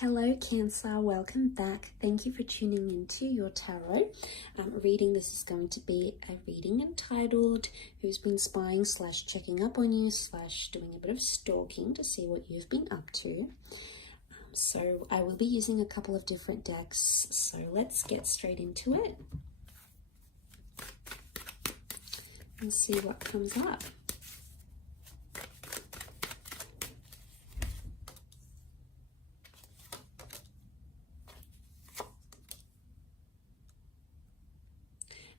Hello Cancer, welcome back. Thank you for tuning into your tarot reading. This is going to be a reading entitled Who's Been Spying / Checking Up on You / Doing a bit of stalking to see what you've been up to. So I will be using a couple of different decks, so let's get straight into it and see what comes up.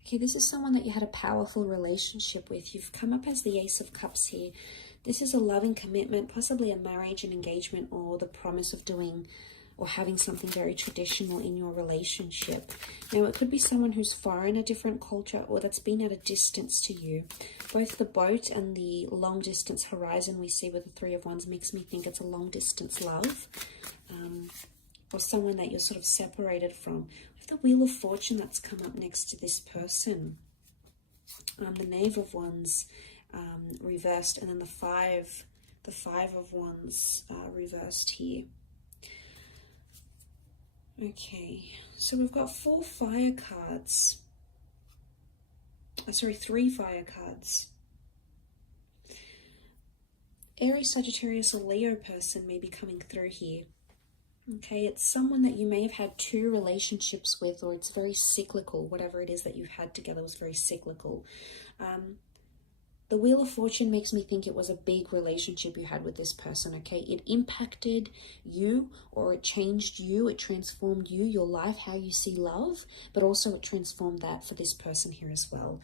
Okay, this is someone that you had a powerful relationship with. You've come up as the Ace of Cups here. This is a loving commitment, possibly a marriage, an engagement, or the promise of doing or having something very traditional in your relationship. Now, it could be someone who's far in a different culture or that's been at a distance to you. Both the boat and the long distance horizon we see with the Three of Wands makes me think it's a long distance love. Or someone that you're sort of separated from. With the Wheel of Fortune that's come up next to this person. The Knave of Wands reversed, and then the Five of Wands reversed here. Okay, so we've got 4 fire cards. Sorry, 3 fire cards. Aries, Sagittarius, or Leo person may be coming through here. Okay, it's someone that you may have had 2 relationships with, or it's very cyclical. Whatever it is that you've had together was very cyclical. The Wheel of Fortune makes me think it was a big relationship you had with this person, okay? It impacted you, or it changed you, it transformed you, your life, how you see love, but also it transformed that for this person here as well.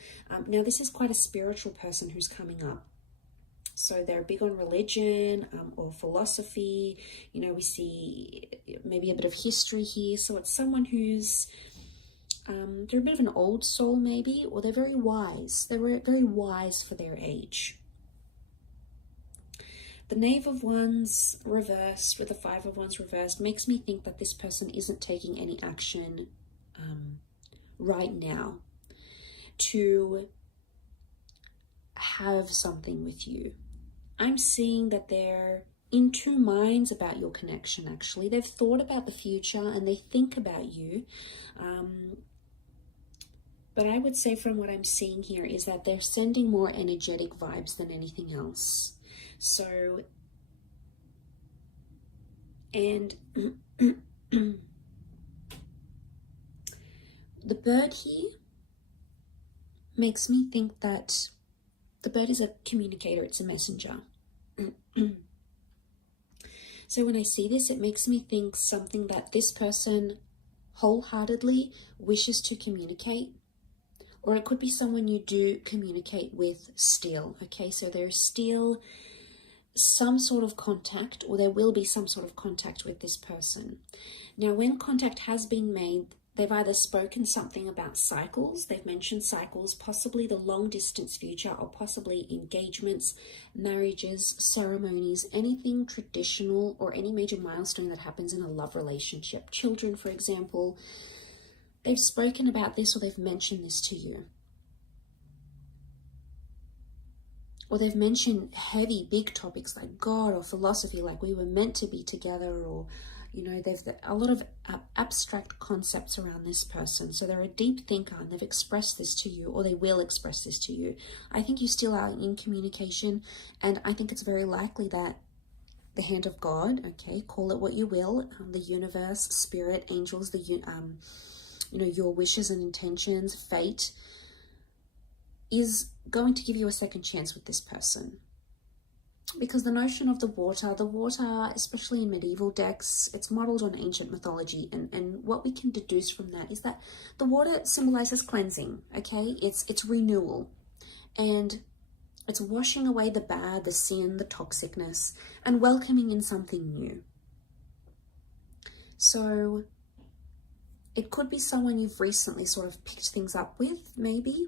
Now, this is quite a spiritual person who's coming up. So they're big on religion or philosophy. You know, we see maybe a bit of history here. So it's someone who's, they're a bit of an old soul maybe, or they're very wise. They were very wise for their age. The Knave of Wands reversed with the Five of Wands reversed makes me think that this person isn't taking any action right now to have something with you. I'm seeing that they're in 2 minds about your connection, actually. They've thought about the future and they think about you. But I would say from what I'm seeing here is that they're sending more energetic vibes than anything else. So, and the bird here makes me think that the bird is a communicator, it's a messenger. So when I see this, it makes me think something that this person wholeheartedly wishes to communicate, or it could be someone you do communicate with still, okay? So there's still some sort of contact, or there will be some sort of contact with this person. Now, when contact has been made, they've either spoken something about cycles, they've mentioned cycles, possibly the long distance future, or possibly engagements, marriages, ceremonies, anything traditional, or any major milestone that happens in a love relationship. Children, for example, they've spoken about this or they've mentioned this to you. Or they've mentioned heavy, big topics like God or philosophy, like we were meant to be together, or you know, there's a lot of abstract concepts around this person. So they're a deep thinker and they've expressed this to you, or they will express this to you. I think you still are in communication, and I think it's very likely that the hand of God, okay, call it what you will, the universe, spirit, angels, you know, your wishes and intentions, fate, is going to give you a second chance with this person. Because the notion of the water, especially in medieval decks, it's modeled on ancient mythology. And what we can deduce from that is that the water symbolizes cleansing, okay? It's renewal. And it's washing away the bad, the sin, the toxicness, and welcoming in something new. So it could be someone you've recently sort of picked things up with, maybe.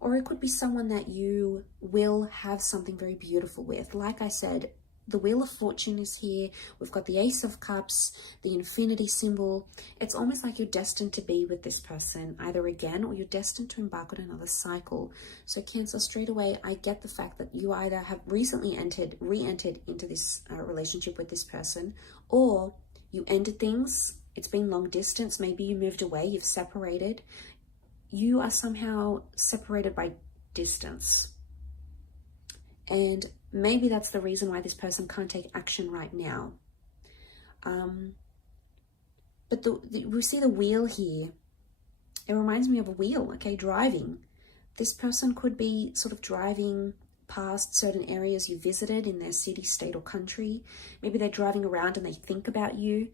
Or it could be someone that you will have something very beautiful with. Like I said, the Wheel of Fortune is here. We've got the Ace of Cups, the infinity symbol. It's almost like you're destined to be with this person either again, or you're destined to embark on another cycle. So Cancer, straight away, I get the fact that you either have recently re-entered into this relationship with this person, or you ended things. It's been long distance. Maybe you moved away, you've separated. You are somehow separated by distance. And maybe that's the reason why this person can't take action right now. But we see the wheel here. It reminds me of a wheel, okay, driving. This person could be sort of driving past certain areas you visited in their city, state, or country. Maybe they're driving around and they think about you.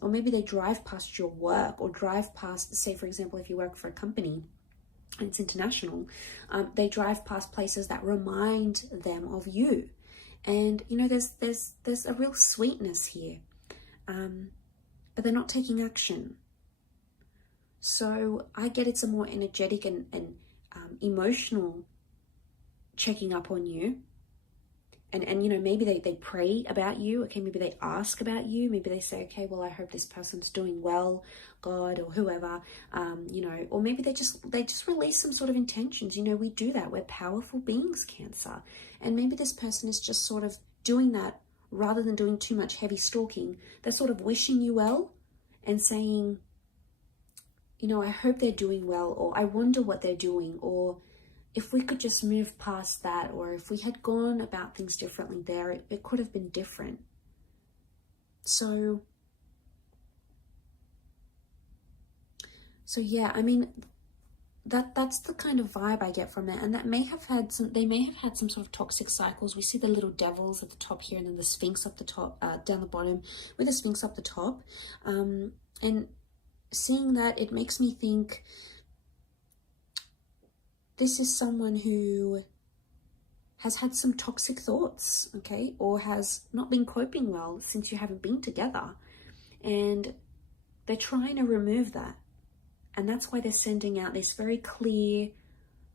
Or maybe they drive past your work, or drive past, say, for example, if you work for a company, and it's international, they drive past places that remind them of you. And you know, there's a real sweetness here, but they're not taking action. So I get it's a more energetic and emotional checking up on you. And you know, maybe they pray about you, okay, maybe they ask about you, maybe they say, okay, well, I hope this person's doing well, God, or whoever, you know, or maybe they just release some sort of intentions. You know, we do that, we're powerful beings, Cancer, and maybe this person is just sort of doing that rather than doing too much heavy stalking. They're sort of wishing you well and saying, you know, I hope they're doing well, or I wonder what they're doing, or if we could just move past that, or if we had gone about things differently there, it could have been different. So yeah, I mean, that's the kind of vibe I get from it. And that they may have had some sort of toxic cycles. We see the little devils at the top here, and then the Sphinx up the top, down the bottom, with the Sphinx up the top. And seeing that, it makes me think, this is someone who has had some toxic thoughts, okay, or has not been coping well since you haven't been together, and they're trying to remove that. And that's why they're sending out this very clear,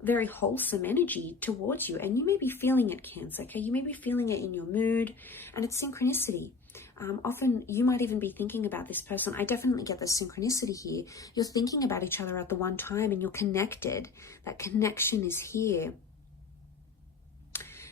very wholesome energy towards you. And you may be feeling it, Cancer, okay? You may be feeling it in your mood, and it's synchronicity. Often you might even be thinking about this person. I definitely get the synchronicity here. You're thinking about each other at the one time, and you're connected. That connection is here.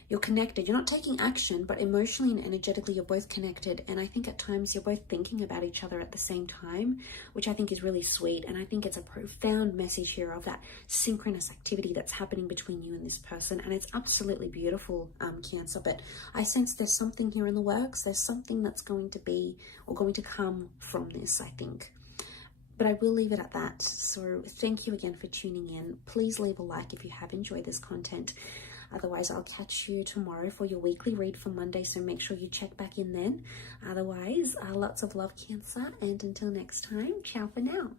You're connected. You're not taking action, but emotionally and energetically, you're both connected. And I think at times you're both thinking about each other at the same time, which I think is really sweet. And I think it's a profound message here of that synchronous activity that's happening between you and this person. And it's absolutely beautiful, Cancer. But I sense there's something here in the works. There's something that's going to be, or going to come from this, I think. But I will leave it at that. So thank you again for tuning in. Please leave a like if you have enjoyed this content. Otherwise, I'll catch you tomorrow for your weekly read for Monday, so make sure you check back in then. Otherwise, lots of love, Cancer, and until next time, ciao for now.